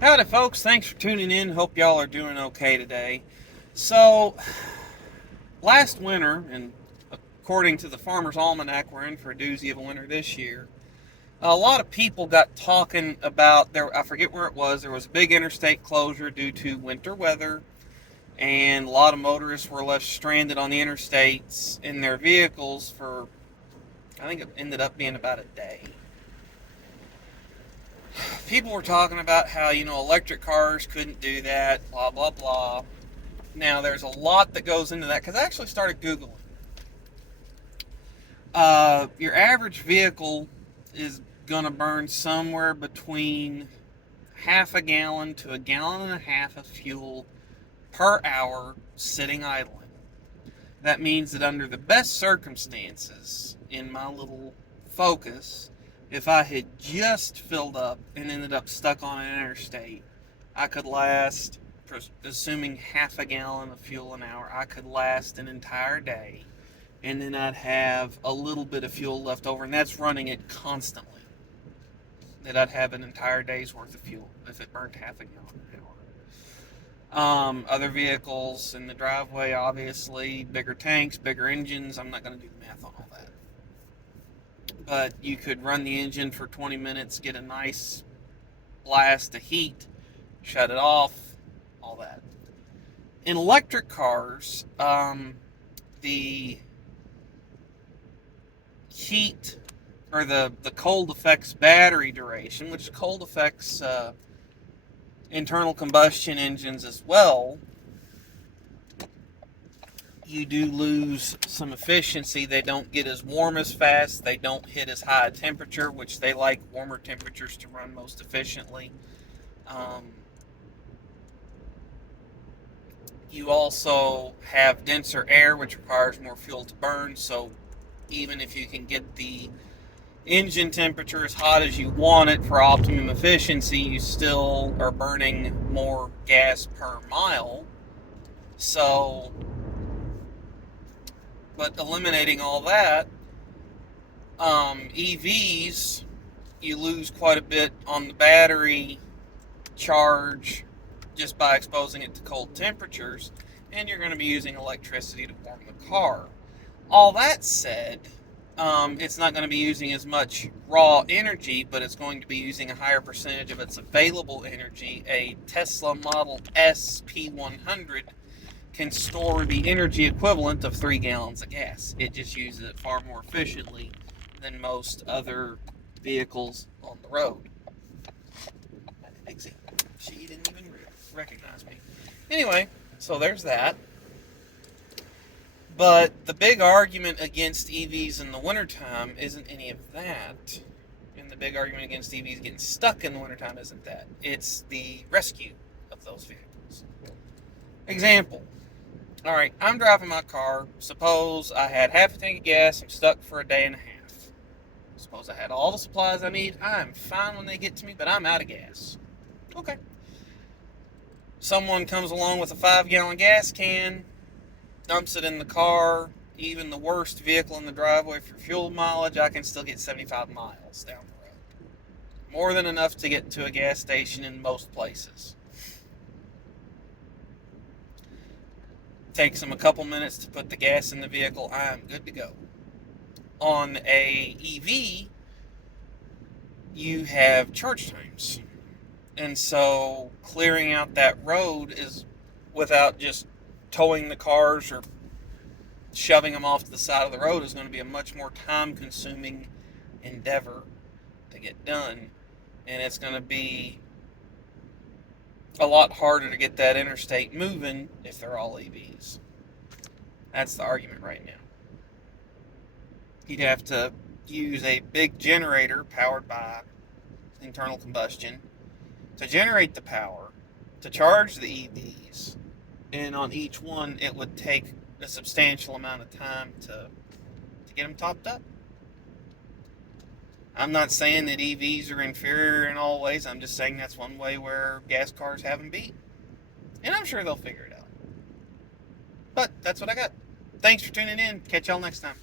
Howdy, folks. Thanks for tuning in. Hope y'all are doing okay today. So, last winter, and according to the Farmer's Almanac, we're in for a doozy of a winter this year. A lot of people got talking about there. I forget where it was. There was a big interstate closure due to winter weather, and a lot of motorists were left stranded on the interstates in their vehicles for. I think it ended up being about a day. People were talking about how electric cars couldn't do that. Blah blah blah. Now, there's a lot that goes into that because I actually started Googling. Your average vehicle is going to burn somewhere between half a gallon to a gallon and a half of fuel per hour sitting idling. That means that under the best circumstances, in my little focus, if I had just filled up and ended up stuck on an interstate, I could last, assuming half a gallon of fuel an hour, I could last an entire day. And then I'd have a little bit of fuel left over, and that's running it constantly. That I'd have an entire day's worth of fuel if it burned half a gallon an hour. Other vehicles in the driveway, obviously, bigger tanks, bigger engines. I'm not going to do the math on all that. But you could run the engine for 20 minutes, get a nice blast of heat, shut it off, all that. In electric cars, the heat or the cold affects battery duration, which cold affects internal combustion engines as well. You do lose some efficiency. They don't get as warm as fast. They don't hit as high a temperature, which they like warmer temperatures to run most efficiently. You also have denser air, which requires more fuel to burn. So even if you can get the engine temperature as hot as you want it for optimum efficiency, you still are burning more gas per mile. So, but eliminating all that, EVs, you lose quite a bit on the battery charge just by exposing it to cold temperatures, and you're going to be using electricity to warm the car. All that said, it's not going to be using as much raw energy, but it's going to be using a higher percentage of its available energy. A Tesla Model S P100 can store the energy equivalent of 3 gallons of gas. It just uses it far more efficiently than most other vehicles on the road. Exit. She didn't even recognize me. Anyway, so there's that. But the big argument against EVs in the wintertime isn't any of that. And the big argument against EVs getting stuck in the wintertime isn't that. It's the rescue of those vehicles. Example. Alright, I'm driving my car. Suppose I had half a tank of gas. I'm stuck for a day and a half. Suppose I had all the supplies I need. I'm fine when they get to me, but I'm out of gas. Okay. Someone comes along with a 5-gallon gas can, dumps it in the car. Even the worst vehicle in the driveway for fuel mileage, I can still get 75 miles down the road. More than enough to get to a gas station in most places. Takes them a couple minutes to put the gas in the vehicle. I'm good to go. On a EV, you have charge times. And so clearing out that road is without just towing the cars or shoving them off to the side of the road is going to be a much more time-consuming endeavor to get done. And it's going to be a lot harder to get that interstate moving if they're all EVs. That's the argument right now. You'd have to use a big generator powered by internal combustion to generate the power, to charge the EVs, and on each one it would take a substantial amount of time to get them topped up. I'm not saying that EVs are inferior in all ways. I'm just saying that's one way where gas cars have them beat. And I'm sure they'll figure it out. But that's what I got. Thanks for tuning in. Catch y'all next time.